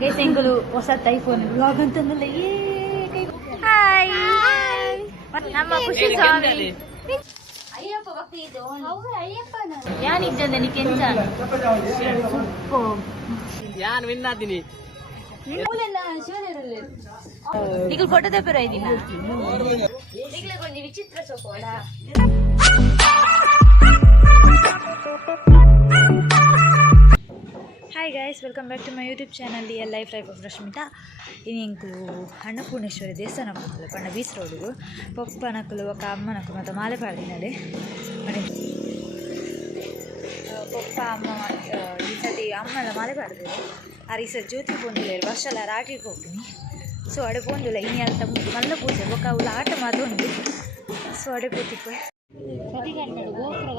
ಗೈಸೆಂಗಳು ಹೊಸ iPhone blog ಅಂತಂದಲ್ಲ hi ನಮ್ಮ ಖುಷಿ ಸ್ವಾಮಿ ಅಯ್ಯಪ್ಪ ಭಕ್ತಿದ್ದು ಯಾನಿದ್ದಂದ ನೀ ಕೆಂಚ ಯಾನ್ ವಿನ್ ಆತೀನಿ ನಿಖಿಲ್ ಫೋಟೋ ತೆಪ್ಪರ ಇದೀನ ಕೊಂಚ ವಿಚಿತ್ರ ಸೊಕೋಡ hi guys welcome back to my YouTube channel real life of Rashmita ಇನ್ನಿಂಕು ಅನ್ನಪೂರ್ಣೇಶ್ವರಿ ದೇವಸ್ಥಾನ ಹೋಗಲು ಪಣ್ಣ ಬೀಚ್ ರೋಡು ಪಪ್ಪನಕ್ಕಲು ఒక ಅಮ್ಮನಕ್ಕಲು ಮತ್ತು ಮಾಲೆ ಪಾಡಿನಲ್ಲಿ ಪಪ್ಪ ಅಮ್ಮ ಈ ಸತಿ ಅಮ್ಮನ ಮಾಲೆ ಪಾಡಿದ್ರು ಆ ಈ ಸತಿ ಜ್ಯೋತಿ ಪೋಂದಿಲ್ಲ ವರ್ಷಲ ರಾಟಿಗೆ ಹೋಗ್ತೀನಿ ಸೊ ಅಡೆ ಪೋಂದಿಲ್ಲ ಇನ್ನು ಅಂತ ಮಲ್ಲ ಪೂಜೆ ಒಕ್ಕ ಅವಳ ಆಟ ಮಾತ್ರ ಉಂಟು ಸೊ ಅಡೆ ಪೋತಿಪ್ಪೆ ಸತಿ ಕನ್ನಡ ಗೋಪುರ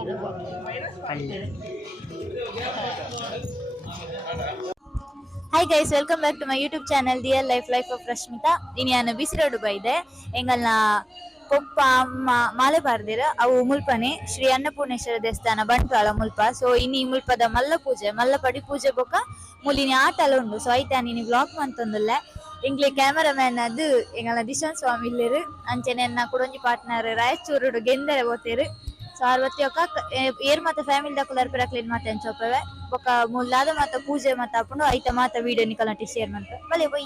hi guys welcome back to my YouTube channel real life of Rashmita ಇನ್ನು ನಾನು ಬಿಸಿ ರೋಡ್ ಬೈದೆ ಎಂಗಲ್ನ ಪಪ್ಪ ಅಮ್ಮ ಮಾಲೆ ಪಾರ್ದಿರ ಅವು ಮುಲ್ಪನೆ ಶ್ರೀ ಅನ್ನಪೂರ್ಣೇಶ್ವರ ದೇವಸ್ಥಾನ ಬಂಟ್ವಾಳ ಮುಲ್ಪ ಸೊ ಇನ್ನು ಮುಲ್ಪದ ಮಲ್ಲ ಪೂಜೆ ಮಲ್ಲ ಪಡಿ ಪೂಜೆ ಬೊಕ್ಕ ಮುಲಿನಿ ಆಟ ಎಲ್ಲ ಉಂಡು ಸೊ ಆಯ್ತಾ ನೀನು ಬ್ಲಾಗ್ ಮಂತೊಂದುಲ್ಲೆ ಎಂಗ್ಲೆ ಕ್ಯಾಮರಾಮ್ಯಾನ್ ಅದು ಎಂಗಲ್ನ ದಿಶಾನ್ ಸ್ವಾಮಿ ಇಲ್ಲಿರು ಅಂಚೆನೆ ಎನ್ನ ಕುಡೊಂಜಿ ಪಾರ್ಟ್ನರ್ ರಾಯಚೂರು ಗೆಂದರೆ ಓತೇರು ಸೊ ಅರ್ವತ್ತಿ ಏರ್ ಮಾತ ಫ್ಯಾಮಿಲಿ ದಕ್ಕುಲಾರ ಪೆರ ಕ್ಲೀನ್ ಮಾತ ಎಂಚೋಪವೆ ಬೊಕ ಮುಲ್ಲಾದ ಮಾತ ಪೂಜೆ ಮಾತ ಹಾಕೊಂಡು ಐತ ಮಾತ ವಿಡಿಯೋ ನಿಕಲ್ನಟಿ ಶೇರ್ ಮಾಡ್ತಾರೆ ಬಲೆ ಬೈ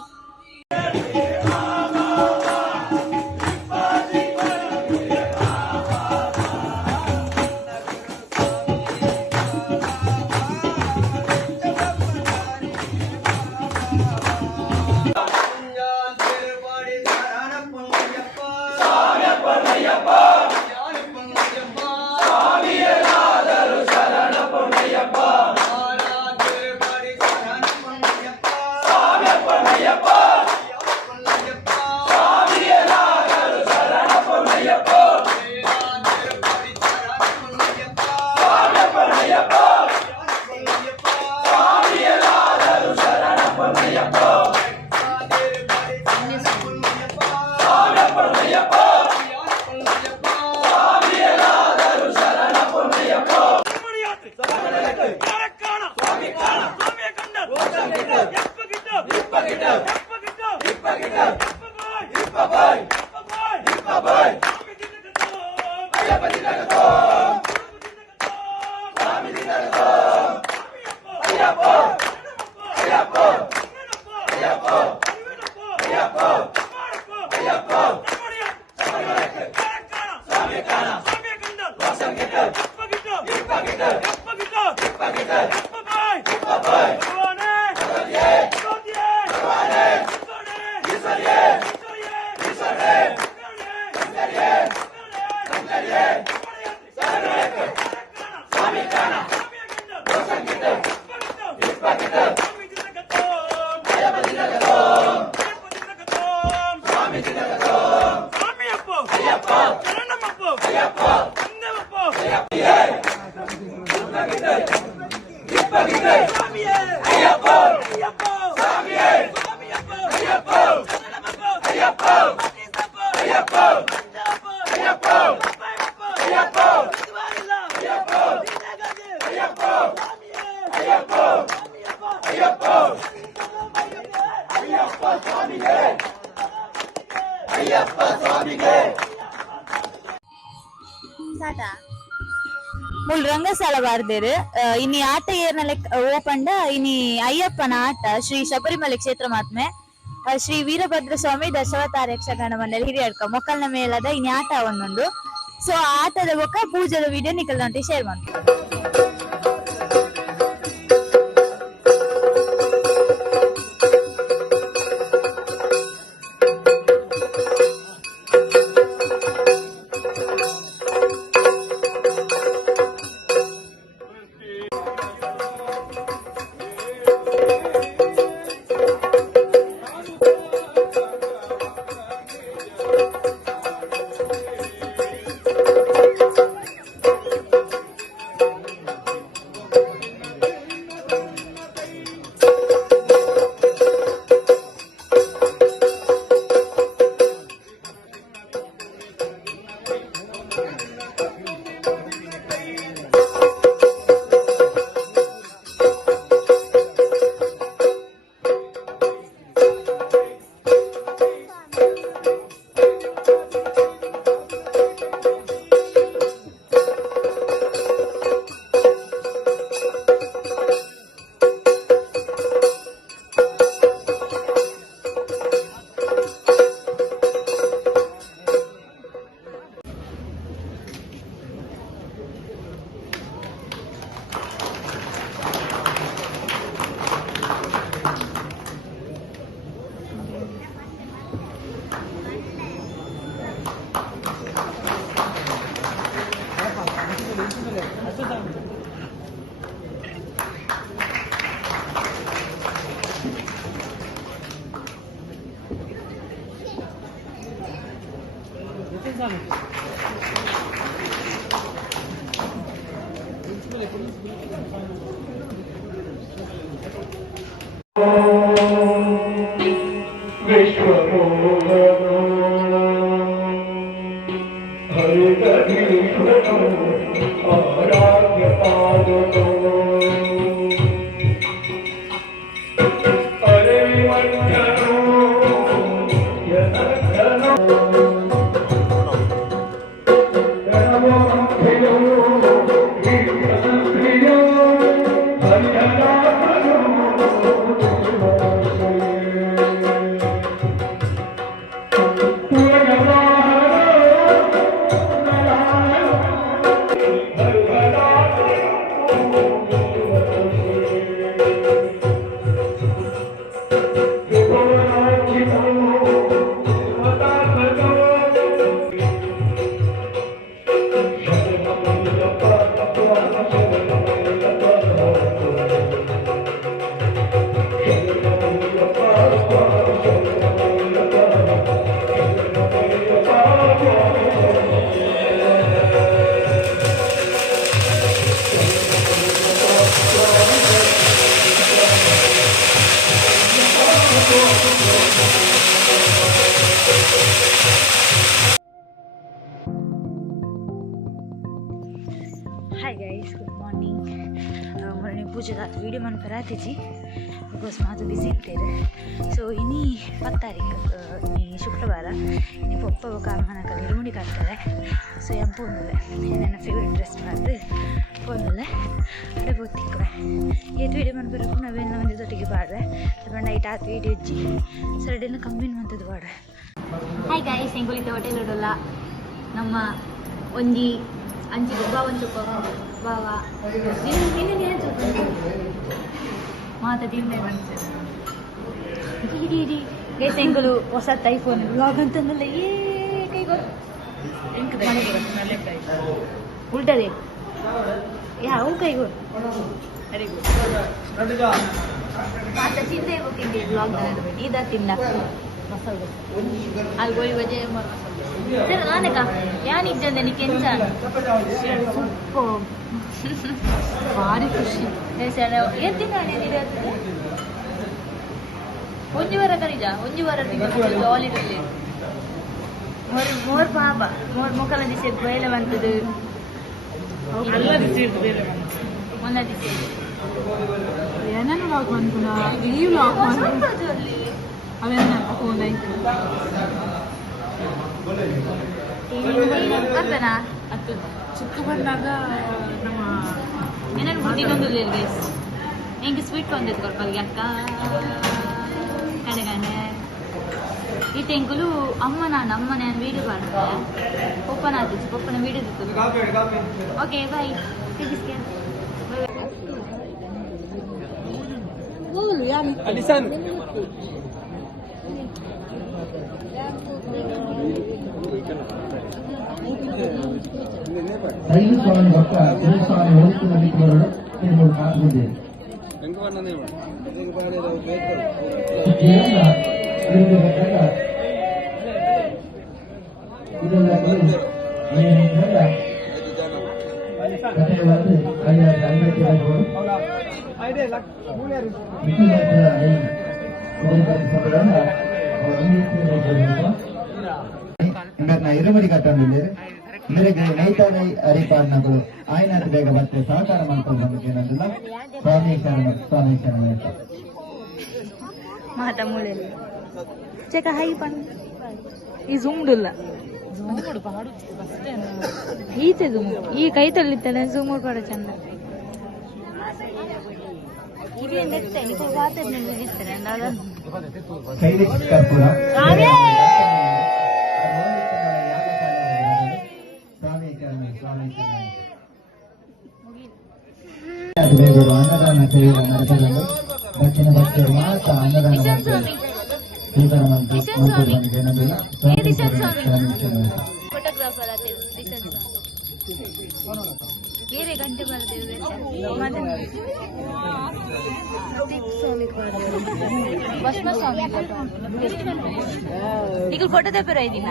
ಮುಲ್ ರಂಗಸ್ಥಳ ಬಾರ್ದೇರು ಇನಿ ಆಟ ಏರ್ನಲ್ಲ ಓಪಂಡ ಇನಿ ಅಯ್ಯಪ್ಪನ ಆಟ ಶ್ರೀ ಶಬರಿಮಲೆ ಕ್ಷೇತ್ರ ಮಹಾತ್ಮೆ ಶ್ರೀ ವೀರಭದ್ರ ಸ್ವಾಮಿ ದಶಾವತಾರ ಯಕ್ಷಗಾನ ಮಂಡಳಿ ಹಿರಿಯಡ್ಕ ಮೊಕ್ಕಲ್ನ ಮೇಲದ ಇನಿ ಆಟ ಒಂದುಂಡು ಸೊ ಆಟದ ಬೊಕ್ಕ ಪೂಜೆದ ವಿಡಿಯೋ ನಿಕಲ್ನೊಟ್ಟಿ ಶೇರ್ ಮಾಡ್ತಾರೆ हाय गाइस, गुड मॉर्निंग. मुरणी पूजेला व्हिडिओ मन करायची बिकॉज माझं बिझी ಇರ್ತೇನೆ. ಸೊ ಇನಿ 10 ತಾರೀಕು ಇನಿ ಶುಕ್ರವಾರ ಇನಿ ಪಪ್ಪ ಕಾಮನಕ ಇರುಮುಡಿ ಕಾಡ್ತಾರೆ. ಸೊ ಎಂಪೊಂದುಲ್ಲೆ ನನ್ನ ಫೇವ್ರೆಟ್ ಡ್ರೆಸ್ ಮಾಡಿದ್ರೆ ಪೊಂದುಲ್ಲೆ ಅಡೆ ಬೋತಿಕ್ಕವೆ ಏತ್ ವೀಡಿಯೋ ಮನ್ ಬರಕು ನಾವೇನು ಒಂದು ಜೊತೆಗೆ ಬಾಡ್ರೆ ಅದು ನೈಟ್ ಆತ್ ವೀಡಿಯೋ ಇಜ್ಜಿ ಸರಡೆಲ್ಲ ಕಮ್ಮಿನ ಮಂತದ್ದು ಬಾಡ್ರೆ. ಹಾಯ್ ಗಾಯ್ಸ್, ಹೆಂಗೊಳಿತ ಹೋಟೆಲ್ ಇಡೋಲ್ಲ ನಮ್ಮ ಒಂಜಿ ಅಂಚಿ ಬಾವಂಚು ಬಾವ ನಿನ್ನ ಮಾತ ತಿಂದೆ ಮನ್ಸು ಗೈಸ್ ಹೆಂಗಲು ಹೊಸ ಐಫೋನ್ ಬ್ಲಾಗ್ ಅಂತಂದಲ್ಲ ಏ ಕೈಗೋ ಉಲ್ಟದೆ ಯಾವ ಕೈಗೋ ಮಾತ ತಿಂದೆ ಹೋಗಿದ್ದೆ ಬ್ಲಾಗ್ ಇದ ತಿಂದ ಮಸಾಲೆ ಅಲ್ಲಿ ಗೋಳಿ ಬಜೆ ನಾನೇಕ ಯಾನಿಗೆ ಜಂದೆ ನೀ ಕೆಂಚ ಸೊಪ್ಪು ಭಾರಿ ಖುಷಿ ಏನ್ ತಿನ್ನ ಒಂಜಿ ವಾರ ಕರೀಜ ಒಂಜಿ ವಾರ ಜಾಲಿರಲ್ಲಿ ಮೋರ್ ಪಾಪ ಮೋರ್ ಮೊಕಲ ದಿಸೆ ಬೇಲೆ ಬಂತದು ಮೊನ್ನೆ ದಿಸೆ ಏನನ್ನು ಲಾಕ್ ಬಂತು ಈ ಲಾಕ್ ಅವೇನ ಫೋನ್ ಆಯ್ತು ಬರ್ತನಾ ಅದು ಚಿಕ್ಕ ಬಂದಾಗ ನಮ್ಮ ಏನೇನು ಮುಟ್ಟಿಗೊಂದು ಗೈಸ್ ಹೆಂಗೆ ಸ್ವೀಟ್ ಒಂದಿತ್ತು ಕೊಡ್ಪಾಗಿ ಅಕ್ಕ ಕಡೆಗಣೆ ಈ ತೆಂಗುಲು ಅಮ್ಮ ನಾನು ವೀಡಿಯೋ ಮಾಡ್ತಾರೆ ಪಪ್ಪನ ಆದಿತ್ತು ಪಪ್ಪನ ವೀಡಿಯೋ ದಿತ್ತು. Okay bye. ಐದು ಭಕ್ತ ದೇವಸ್ಥಾನ ಹೋಲಿಕೆ ನಡೀತಿರೋರು ನೀವು ಕಾಣ್ತಿದ್ದೀರಿ. ಇದೆಲ್ಲ ಕಥೆ ಬಂದು ಅಲ್ಲಿ ಸಂಗತಿಗಳು ಇರುಮಡಿ ಕಟ್ಟಂದಿಲ್ಲ ಇದರಿಗೆ ನೈತಾನೈ ಅರಿಪಾಡ್ನಗಳು ಆಯ್ನಾಥ ಬೇಗ ಮತ್ತೆ ಸಹಕಾರ ಮಾಡ್ಕೊಂಡು ಬಂದಿದ್ದೆ ಏನಂದಿಲ್ಲ ಸ್ವಾಮಿ ಶರಣ ಮಾತ ಮೂಳೆಯಲ್ಲಿ ಚೆಕ ಹೈ ಪನ್ ಈ ಜೂಮ್ಡುಲ್ಲ ಈಚೆ ಜೂಮ್ ಈ ಕೈ ತಳ್ಳಿತ್ತಲ್ಲ ಜೂಮ್ ಕೂಡ ಚಂದ ಕಿವಿ ನೆಕ್ತೆ ನೀವು ಮಾತಾಡ್ನಲ್ಲಿ ಇರ್ತಾರೆ ಕೈಲಿ ಕರ್ಪೂರ ಅನ್ನದಾನ ಸೇವೆ ನಡೆಸಲು ದಕ್ಷಿಣ ಭಕ್ತಿ ಮಾತ್ರ ಅನ್ನದಾನ ಸ್ವೀಕಾರ ಫೋಟೋಗ್ರಾಫರ್ ಬೇರೆ ಗಂಟೆ ಬರ್ತೇವೆ ಭಸ್ಮ ಸ್ವಾಮಿ ಈಗ ಫೋಟೋ ತೆಪ್ಪರ ಇದೀನ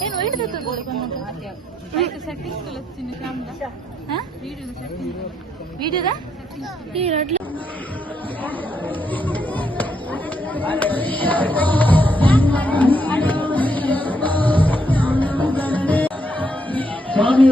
ಏನು ಒಳ್ಳೆ వీడియోదా ఈ రోడ్లో స్వామి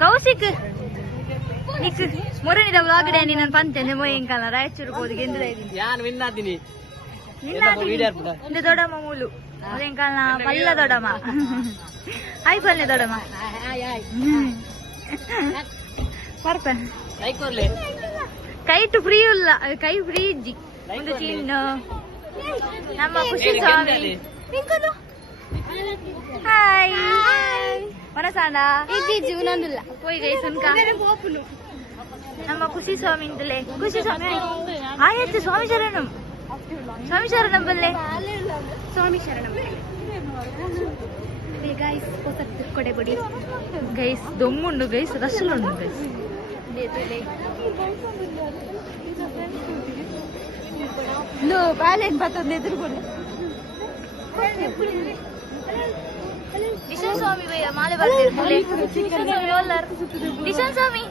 ಕೌಶಿಕ್ ನಿಕ್ ಮೊರನಿದ ವ್ಲಾಗ್ ಡೇ ನಾನು ಪಂತೇನೆ ಮೊಯ್ಯಂಕಲ್ಲ ರಾಯಚೂರು ಹೋಗಿ ಗೆಂದುದ ಇದೀನಿ ಯಾನ್ ವಿನ್ ಆದಿನಿ ಇಂದ ದೊಡಮ್ಮ ಮೂಲು ಮೊಯ್ಯಂಕಲ್ನ ಮಲ್ಲ ದೊಡಮ್ಮ ಹಾಯ್ ಪಲ್ಲೆ ದೊಡಮ್ಮ ಪರ್ಪ ಲೈಕ್ ಕೊರ್ಲೆ ಕೈಟು ಫ್ರೀ ಇಲ್ಲ ಕೈ ಫ್ರೀ ಇಜ್ಜಿ ಒಂದು ಚಿನ್ನು ನಮ್ಮ ಖುಷಿ ಸ್ವಾಮಿ ಹಾಯ್ ಮನಸಾನ ಇಜ್ಜಿ ಉನಂದಿಲ್ಲ ಹೋಯ್ ಗೈ ಸುನ್ಕ ನಮ್ಮ ಖುಷಿ ಸ್ವಾಮಿ ಅಂತಲೇ ಖುಷಿ ಸ್ವಾಮಿ ಆಯ್ತು ಸ್ವಾಮಿ ಶರಣಂ ಸ್ವಾಮಿ ಶರಣಂ ಬಲ್ಲೆ ಸ್ವಾಮಿ ಶರಣಂ ಗೈಸ್ ಕೊಡೆ ಬಡಿ ಗೈಸ್ ದೊಮ್ಮುಂಡು ಗೈಸ್ ರಸ್ಸುಲುಂಡು ಗೈಸ್ ನೋ ಬಾಲೆನ್ ಬತ್ತೊಂದು ಎದುರುಗೊಂಡು ನಿಶಾನ್ ಸ್ವಾಮಿ ಭಯ್ಯ ಮಾಲೆ ಬರ್ತೀರಿ ನಿಶಾನ್ ಸ್ವಾಮಿ ರೋಲರ್ ನಿಶಾನ್ ಸ್ವಾಮಿ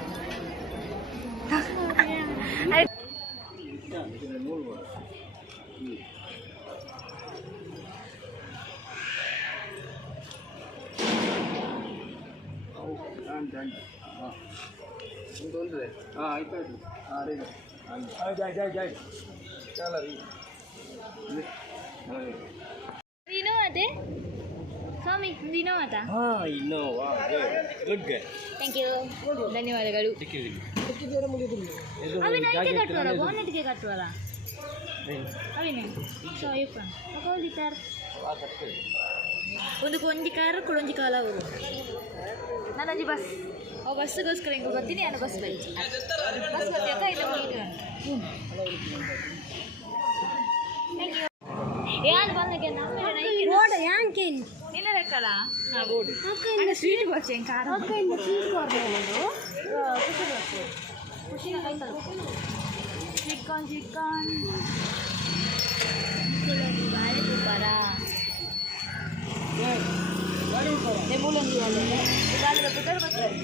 ಅದೇ ಸ್ವಾಮಿ ವಿನೋದ ಥ್ಯಾಂಕ್ ಯು ಧನ್ಯವಾದಗಳು ಅವಿನಾಯ್ಕೆ ಕಟ್ಟುವಲ್ಲ ಬೋನೆಟ್ಗೆ ಕಟ್ಟುವಲ್ಲ ಅವಿನಾಯ್ ಸೋಯಪ್ಪ ತಗೊಳ್ಳಿತಾರ ಒಂದು ಕೊಂಜಿ ಕಾರು ಕೊಡೊಂಜಿ ಕಾಲ ಅವರು ನಾನೊಂಜಿ ಬಸ್ ಅವು ಬಸ್ಗೋಸ್ಕರ ಹಿಂಗೆ ಬರ್ತೀನಿ ನಾನು ಬಸ್ ಬೈಚಿ ಬಸ್ ಬರ್ತೀಯಕ್ಕ ಇಲ್ಲ ಥ್ಯಾಂಕ್ ಯು ಯಾನ್ ಬಂದಕ್ಕೆ ನಮ್ಮ ರೋಡ್ ಯಾಂಕೇನಿ ನಿನ್ನ ಲೆಕ್ಕಲ್ಲ ಹಾ ಬೋರ್ಡ್ ಅಣ್ಣ ಸ್ವೀಟ್ ಬರ್ಚೆ ಕಾರ ಅಕ್ಕಯಿಂದ ಸ್ವೀಟ್ ಕೊಡ್ಬೋದು ಖುಷಿ ಚಿಕನ್ ಚಿಕನ್ ಬಾಳೆ ತುಪ್ಪರ ಮೂಲಂಗಿ ವಾಲೆ ಗಾಳಿಗೆ ತುಪ್ಪರ ಬರ್ತಾರೆ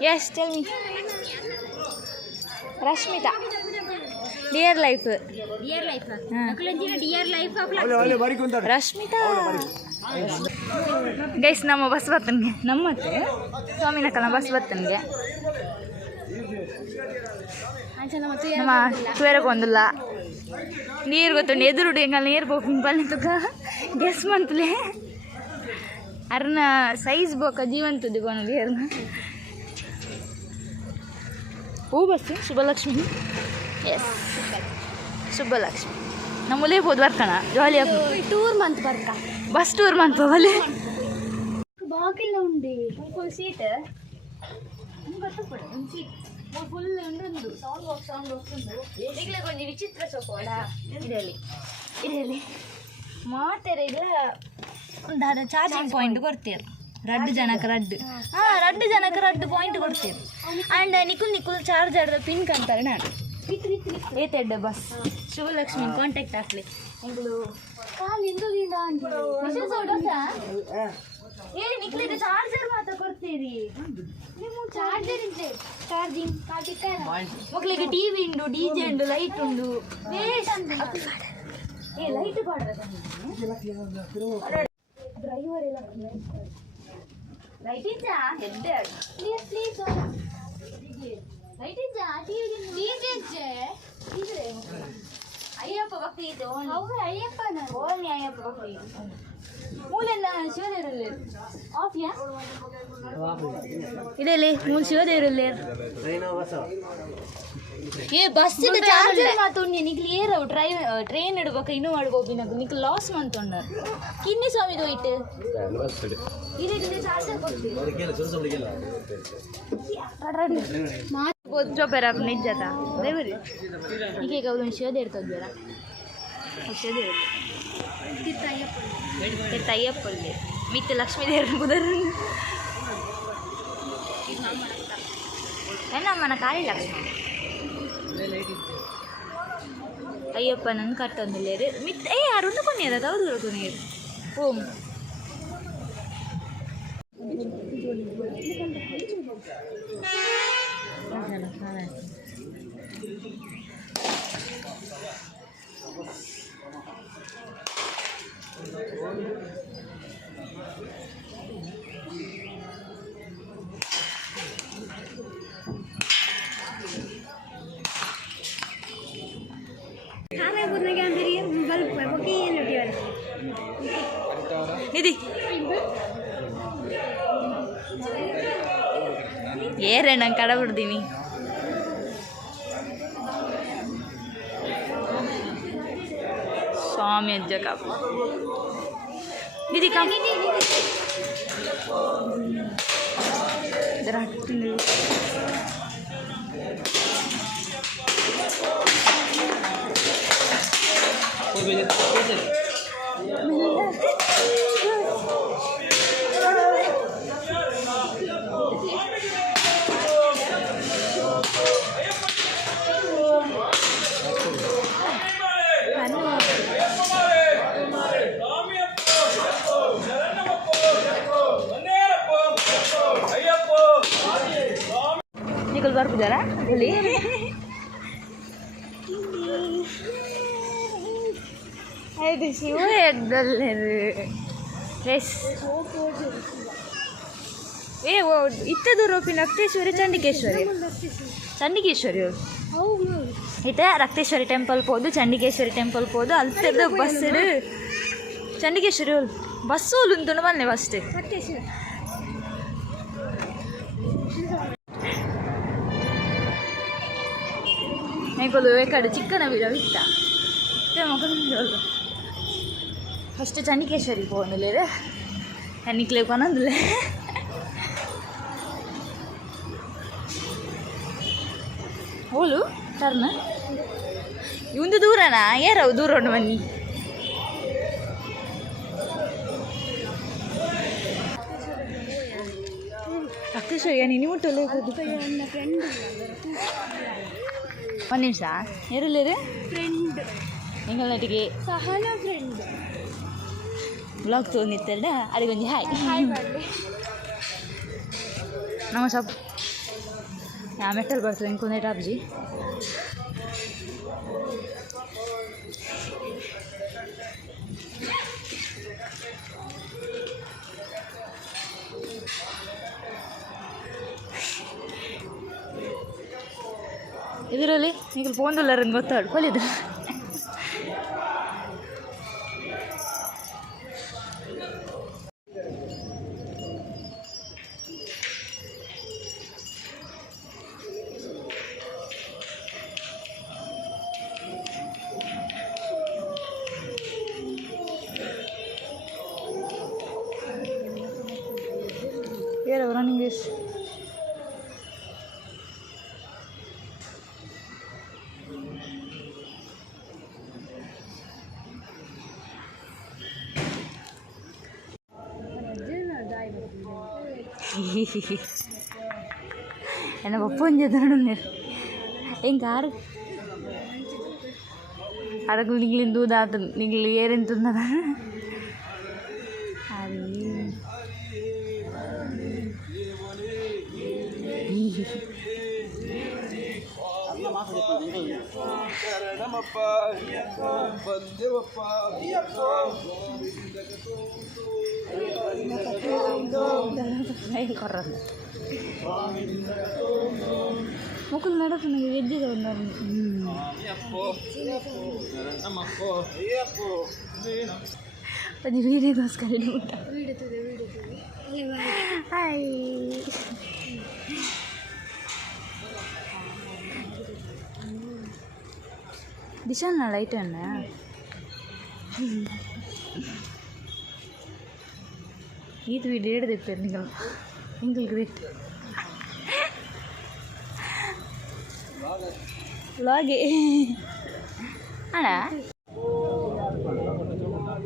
Yes, tell me. Rashmita. Dear life. Dear life. Nakulanjina dear life of Rashmita. Guys, ನಮ್ಮ ಬಸ್ ಬರ್ತನ್ಗೆ ನಮ್ಮತ್ತೆ ಸ್ವಾಮಿನಕಲ ಬಸ್ ಬರ್ತನ್ಗೆ ನಮ್ಮ ಚೂರಕ್ಕೆ ಒಂದಿಲ್ಲ ನೀರು ಗೊತ್ತುಂಡು ಎದುರುಡು ಹೆಂಗಲ್ಲ ನೀರು ಬೋಪಿಂಗ್ ಬಲ್ಲಿ ತುಕ ಗೆಸ್ ಮಂತ್ಲೆ ಅರ್ನ ಸೈಜ್ ಬೋಕ ಜೀವಂತದ್ದು ಗೋಣದು ಏರ್ನ ಹೂ ಬಸ್ಸು ಶುಭಲಕ್ಷ್ಮಿ ಎಸ್ ಶುಭಲಕ್ಷ್ಮಿ ನಮ್ಮಲ್ಲೇ ಹೋದ್ ಬರ್ಕಣ ಜಾಲಿ ಟೂರ್ ಮಂತ್ ಬರ್ಕ ಬಸ್ ಟೂರ್ ಮಂತ್ ಹೋಗಲಿ ಬಾಕಿಲ್ಲ ಉಂಡಿ ಸೀಟ್ ಸೀಟ್ ಫುಲ್ ಉಂಡು ಸೌಂಡ್ ಹೋಗ್ತುಂಡು ಈಗಲೇ ಕೊಂಚ ವಿಚಿತ್ರ ಸೊಪ್ಪೋಡ ಇದರಲ್ಲಿ ಮಾತೆರೆ ಇಲ್ಲ ಒಂದು ಚಾರ್ಜಿಂಗ್ ಪಾಯಿಂಟ್ ಕೊಡ್ತೀರಿ ರಡ್ಡು ಜನಕ್ಕೆ ರಡ್ಡು ಪಾಯಿಂಟ್ ಕೊಡ್ತೀರಿ ಆ್ಯಂಡ್ ನಿಖುಲ್ ಚಾರ್ಜ್ ಆಡಿದ ಪಿನ್ ಕಂತಾರೆ ನಾನು ಏತೆಡ್ಡೆ ಬಸ್ ಶುಭಲಕ್ಷ್ಮಿ ಕಾಂಟ್ಯಾಕ್ಟ್ ಹಾಕ್ಲಿ ಎಂಗಳು ಕಾಲಿಂದು ಇಲ್ಲ ಏ ನಿಖಿಲ್ ಚಾರ್ಜರ್ ಮಾತ್ರ ಕೊಡ್ತೀರಿ ನಿಮ್ಮ ಚಾರ್ಜರ್ ಇದೆ ಚಾರ್ಜಿಂಗ್ ಮಕ್ಕಳಿಗೆ ಟಿವಿ ಉಂಡು ಡಿಜೆ ಉಂಡು ಲೈಟ್ ಉಂಡು ಏ ಲೈಟ್ ಡ್ರೈವರ್ ಎಲ್ಲ ಲೈಟ್ ಇದ್ದಾ ಎದ್ದೆ ಪ್ಲೀಸ್ ಪ್ಲೀಸ್ ಲೈಟ್ ಇದ್ದಾ ಟಿವಿ ಇದ್ರೆ ಅಯ್ಯಪ್ಪ ಭಕ್ತಿ ಇದೆ ಹೌದು ಅಯ್ಯಪ್ಪನ ಓನ್ಲಿ ಅಯ್ಯಪ್ಪ ಭಕ್ತಿ ಮೂಲೆಲ್ಲ ಶಿವದೇವರಲ್ಲಿ ಆಫ್ ಯಾ ಇದೆಲ್ಲಿ ಮೂಲ ಶಿವದೇವರಲ್ಲಿ ಏ ಬಸ್ ಚಾರ್ಜರ್ ಮಾತೊಂಡಿ ನಿಕ್ಲಿ ಏರ ಟ್ರೈನ್ ಇಡ್ಬೇಕು ಇನ್ನೂ ಮಾಡ್ಬೋದು ನನಗೆ ನಿಕ್ ಲಾಸ್ ಮಂತೊಂಡ ಕಿನ್ನಿ ಸ್ವಾಮಿದು ಇಟ್ಟು ಇದೆ ಚಾರ್ಜರ್ ಚೊಪ್ಪೆರ ನಿಜದ ದೇವರಿ ಈಗ ಅವ್ರು ಶಿವದೇ ಇರ್ತದ ಬೇಡ ಶಿವದೇ ಅಯ್ಯಪ್ಪಲ್ಲಿ ಮಿತ್ತ ಲಕ್ಷ್ಮೀ ದೇವ್ರ ಬುಧರ್ ನಮ್ಮನ ಕಾಳಿ ಲಕ್ಷ್ಮಿ ಅಯ್ಯಪ್ಪ ನನ್ನ ಕಟ್ಟೊಂದಿಲ್ಲ ಮಿತ್ ಯಾರೊಂದು ಕೊನೆಯದ ಅವ್ರು ಕೊನೆಯದು ಓಂ ನಿಧಿ ಏರೇ ನಂಗೆ ಕಡ ಬಿಡ್ತೀನಿ ಸ್ವಾಮಿ ಅಜ್ಜ ಕಾಪು ನಿಧಿ ಕಾ ನಿಖಿಲ್ ಬರ್ಬಿದ್ದಾರಾ ಹುಲಿ ಇದು ಶಿವ ಎದ್ದಲ್ಲೇ ರೆಸ್ ಏ ಓ ಇತ್ತ ದೂರೋಪಿ ರಕ್ತೇಶ್ವರಿ ಚಂಡಿಕೇಶ್ವರಿ ಇತ್ತೆ ರಕ್ತೇಶ್ವರಿ ಟೆಂಪಲ್ ಹೋದು ಚಂಡಿಕೇಶ್ವರಿ ಟೆಂಪಲ್ ಹೋದು ಅಲ್ತದ ಬಸ್ ಚಂಡಿಕೇಶ್ವರಿ ಬಸ್ಸು ಉಂಟು ಬನ್ನಿ ಫಸ್ಟ್ ಮೇಕೊಲು ಏಕಡೆ ಚಿಕ್ಕನ ವೀರ ಇತ್ತ ಮಕ್ಕಳು ಫಸ್ಟ್ ಚಂಡಿಕೇಶ್ವರಿ ಹೋಗಲಿಲ್ಲ ಹೆಣ್ಣಿಕ್ಲೆ ಕೊನಂದಿಲ್ಲ ಹೋಲು ಟರ್ನ ಇವಂದು ದೂರನಾ ಯಾರವು ದೂರ ಉಂಟು ಬನ್ನಿ ಅಕ್ಷಯ ನೀನು ಮುಟ್ಟಲ್ಲ ಒಂದು ನಿಮಿಷ ಯಾರಲ್ಲೇ ಫ್ರೆಂಡ್ ನಿಂಗಲ್ನಟಿಗೆ ಸಹನ ಫ್ರೆಂಡ್ ಬ್ಲಾಗ್ ತೊಗೊಂಡಿತ್ತಲ್ಲ ಅದಕ್ಕೊಂದು ಹಾಯ್ ಹಾಯ್ ಮಾಡಲಿ ನಮ್ಮ ಶಾಪ್ ಮೆಟ್ಟಲ್ ಬರ್ತದೆ ಇಂಕೊಂದೇ ಟಾಪ್ಜಿ ಇದರಲ್ಲಿ ಈಗ ಫೋನ್ದಲ್ಲರನ್ನು ಗೊತ್ತಾಡು ಕೊಲಿದು ಯಾರು ರನ್ನಿಂಗ್ ರೇಸ್ എന്നെ പപ്പ ചെന്നിടുന്നു എങ്കാറ് അടക്ക് നിങ്ങൾ ഇന്ദൂതാത്ത നിങ്ങൾ ഏരെന്തുന്നതാ കുറേ ಮುಕ್ಕಲು ನಡಕ್ಕೆ ನನಗೆ ಎದ್ದಿದೆ ಒಂದು ವೀಡಿಯೋಗೋಸ್ಕರ ಊಟ ಹಾಯ್ ದಿಶಾನ ಲೈಟ್ ಅಣ್ಣ ಇದು ವೀಡಿಯೋ ಹಿಡಿದಿರ್ತಾರೆ ನೀವು നിങ്ങൾ ഗ്രേറ്റ് വ്ളോഗ് ആണാ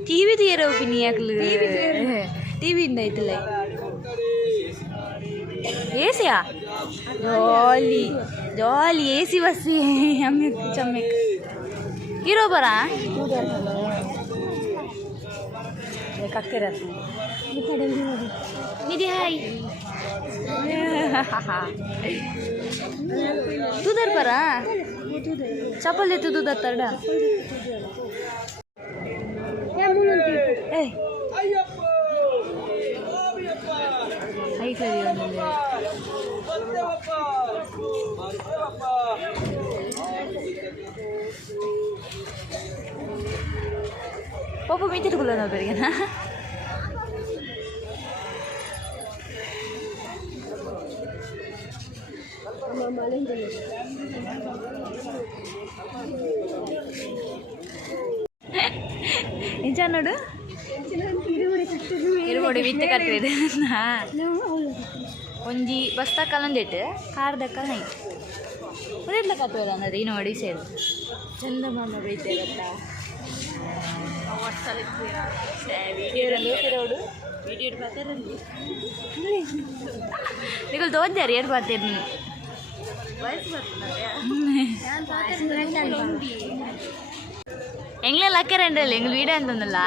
ടി വി തീയറോ പിന്നെ ടി വി ഉണ്ടായിട്ടില്ല എ സിയാ ജോലി ജോലി എ സി ബസ് അമ്മ ചമ്മക്ക് ಹೀರೋ ಬರ ಕಕ್ಕರ ನಿಧಿ ಹಾಯ್ तुदर पर चपल देते दूध तरडा ಪಾಪ ಮಿತ್ತಿಟ್ಕೊಳ್ಳ ನಾವು ಬೆಳಗ್ಗೆನಾ ನಿಜ ನೋಡು ಇರುಗೋಡಿ ವಿತ್ತೆ ಕಟ್ಟಿದೆ ಒಂಜಿ ಬಸ್ತ ಕಲಂದಿಟ್ಟು ಕಾರ್ ದಕ್ಕಲ್ ನೈ ಉರಿಡ್ಲ ಕಟ್ಟೋದ ಅನ್ನೋದು ಇನ್ನು ಒಡಿ ಸೇರು ಚಂದಮಾಮ ಬೈತೆ ಗೊತ್ತಾ ವಿಡಿಯೋಡು ವಿಡಿಯೋ ಬರ್ತಾರಲ್ಲಿ ನೀವು ತೋದ್ಯಾರು ಏರು ಬರ್ತೀರಿ ನೀವು எங்களெல்லாம் அக்கறை எங்கள் வீடாக இருந்ததில்ல